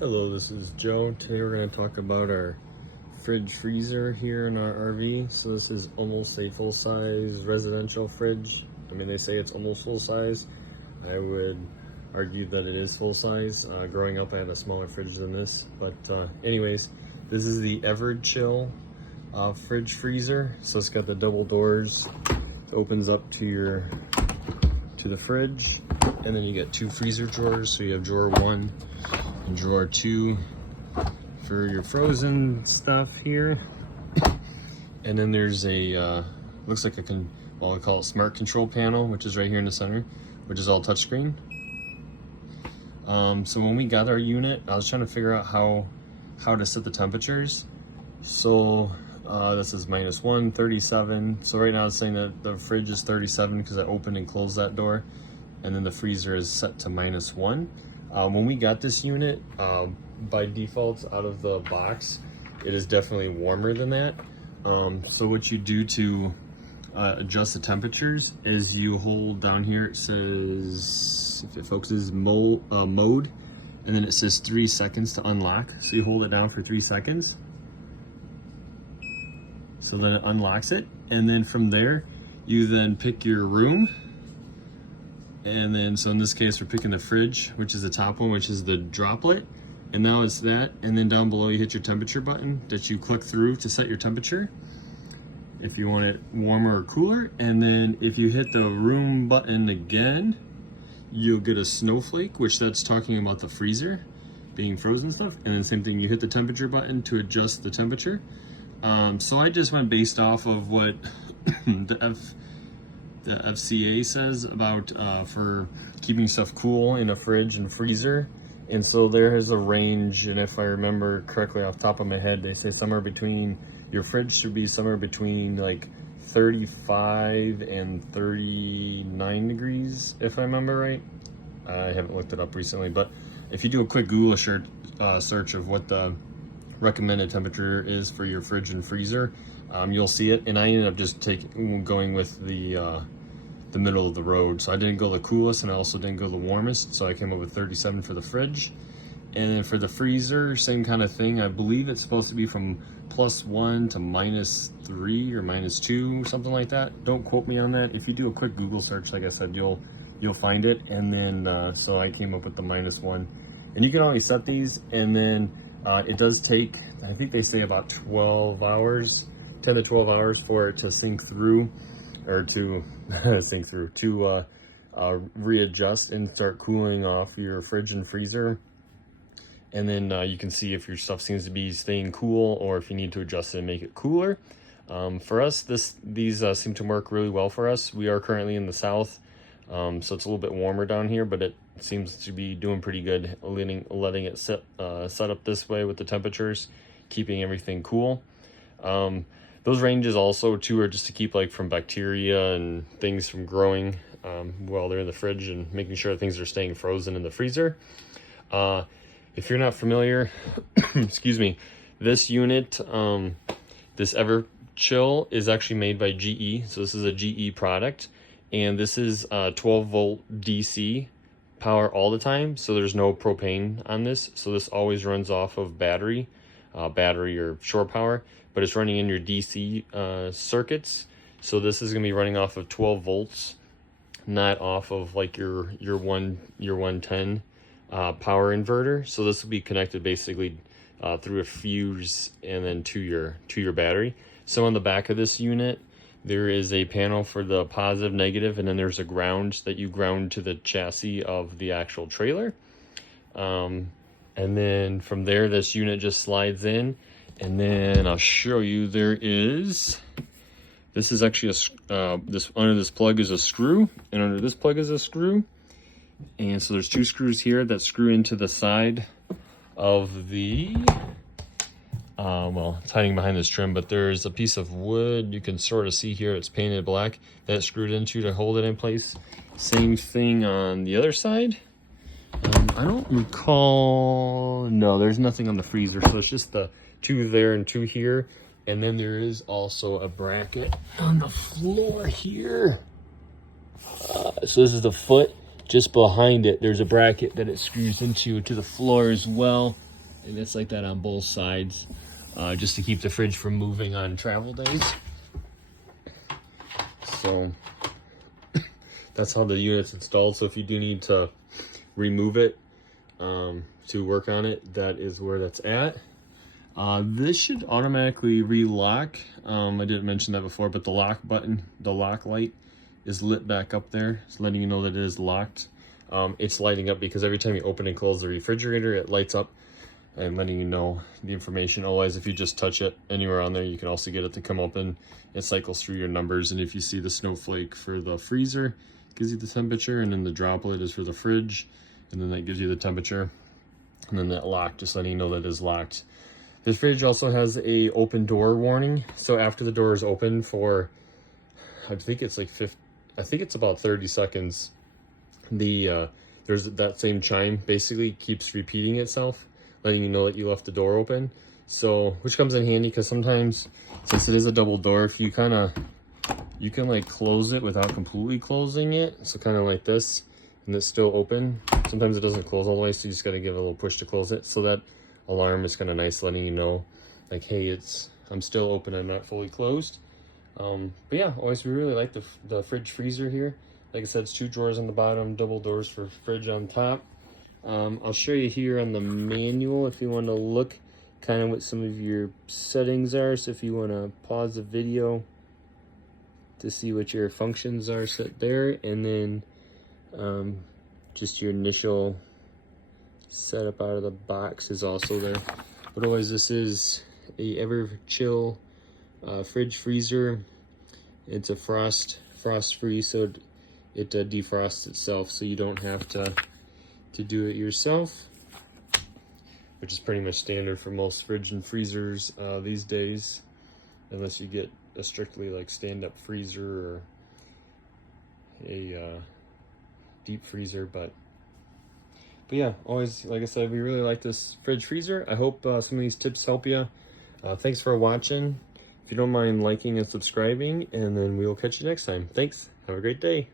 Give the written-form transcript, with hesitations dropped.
Hello, this is Joe. Today we're going to talk about our fridge freezer here in our RV. So this is almost a full-size residential fridge. I mean, they say it's almost full-size. I would argue that it is full-size. Growing up, I had a smaller fridge than this. But anyways, this is the rvjoejoe fridge freezer. So it's got the double doors. It opens up to the fridge. And then you get two freezer drawers. So you have drawer 1 and drawer 2 for your frozen stuff here. And then there's a looks like well, we call it smart control panel, which is right here in the center, which is all touchscreen. So when we got our unit, I was trying to figure out how to set the temperatures. So this is -1, 37. So right now it's saying that the fridge is 37 because I opened and closed that door, and then the freezer is set to -1. When we got this unit, by default out of the box, it is definitely warmer than that. So what you do to adjust the temperatures is you hold down here, it says, if it focuses, mode, and then it says 3 seconds to unlock. So you hold it down for 3 seconds. So then it unlocks it. And then from there, you then pick your room. And then, so in this case, we're picking the fridge, which is the top one, which is the droplet. And now it's that. And then down below, you hit your temperature button that you click through to set your temperature, if you want it warmer or cooler. And then if you hit the room button again, you'll get a snowflake, which that's talking about the freezer being frozen stuff. And then same thing, you hit the temperature button to adjust the temperature. So I just went based off of what the FCA says about for keeping stuff cool in a fridge and freezer. And so there is a range, and if I remember correctly off the top of my head, they say somewhere between, your fridge should be somewhere between like 35 and 39 degrees, if I remember right. I haven't looked it up recently, but if you do a quick Google search of what the recommended temperature is for your fridge and freezer, you'll see it. And I ended up just going with the middle of the road. So I didn't go the coolest, and I also didn't go the warmest. So I came up with 37 for the fridge. And then for the freezer, same kind of thing. I believe it's supposed to be from +1 to -3 or -2, something like that. Don't quote me on that. If you do a quick Google search, like I said, you'll find it. And then so I came up with the -1. And you can only set these, and then it does take, I think they say about 12 hours, 10 to 12 hours for it to sink through, or to readjust and start cooling off your fridge and freezer. And then you can see if your stuff seems to be staying cool, or if you need to adjust it and make it cooler. For us, these seem to work really well for us. We are currently in the south, so it's a little bit warmer down here, but it seems to be doing pretty good, letting it set up this way with the temperatures, keeping everything cool. Those ranges also too are just to keep like from bacteria and things from growing while they're in the fridge, and making sure that things are staying frozen in the freezer. If you're not familiar, excuse me, this unit, this rvjoejoe is actually made by GE. So this is a GE product, and this is 12-volt DC power all the time. So there's no propane on this. So this always runs off of battery or shore power, but it's running in your DC circuits. So this is gonna be running off of 12 volts, not off of like your 110 power inverter. So this will be connected basically through a fuse and then to your battery. So on the back of this unit, there is a panel for the positive, negative, and then there's a ground that you ground to the chassis of the actual trailer. And then from there, this unit just slides in. And then I'll show you, this is actually under this plug is a screw, and under this plug is a screw. And so there's 2 screws here that screw into the side of the, well, it's hiding behind this trim, but there's a piece of wood you can sort of see here. It's painted black, that's screwed into to hold it in place. Same thing on the other side. I don't recall, no, there's nothing on the freezer, so it's just the 2 there and 2 here. And then there is also a bracket on the floor here. So this is the foot. Just behind it, there's a bracket that it screws into to the floor as well. and it's like that on both sides, just to keep the fridge from moving on travel days. So that's how the unit's installed. So if you do need to remove it to work on it, that is where that's at. This should automatically relock. I didn't mention that before, but the lock button, the lock light is lit back up there. It's letting you know that it is locked. It's lighting up because every time you open and close the refrigerator, it lights up and letting you know the information. Otherwise, if you just touch it anywhere on there, you can also get it to come open. It cycles through your numbers. And if you see the snowflake for the freezer, it gives you the temperature, and then the droplet is for the fridge, and then that gives you the temperature. And then that lock, just letting you know that it is locked. This fridge also has a open door warning. So after the door is open for, I think it's like I think it's about 30 seconds. There's that same chime basically keeps repeating itself, letting you know that you left the door open. So, which comes in handy because sometimes, since it is a double door, if you you can like close it without completely closing it. So kind of like this, and it's still open. Sometimes it doesn't close all the way, so you just got to give it a little push to close it. So that alarm is kind of nice, letting you know, like, hey, I'm still open, I'm not fully closed. But yeah, always we really like the fridge freezer here. Like I said, it's 2 drawers on the bottom, double doors for fridge on top. I'll show you here on the manual if you want to look kind of what some of your settings are. So if you want to pause the video to see what your functions are set there, and then just your initial setup out of the box is also there. But otherwise, this is a ever chill fridge freezer. It's a frost free, so it defrosts itself, so you don't have to do it yourself, which is pretty much standard for most fridge and freezers these days, unless you get a strictly like stand-up freezer or a deep freezer. But yeah, always, like I said, we really like this fridge freezer. I hope some of these tips help you. Thanks for watching. If you don't mind liking and subscribing, and then we will catch you next time. Thanks. Have a great day.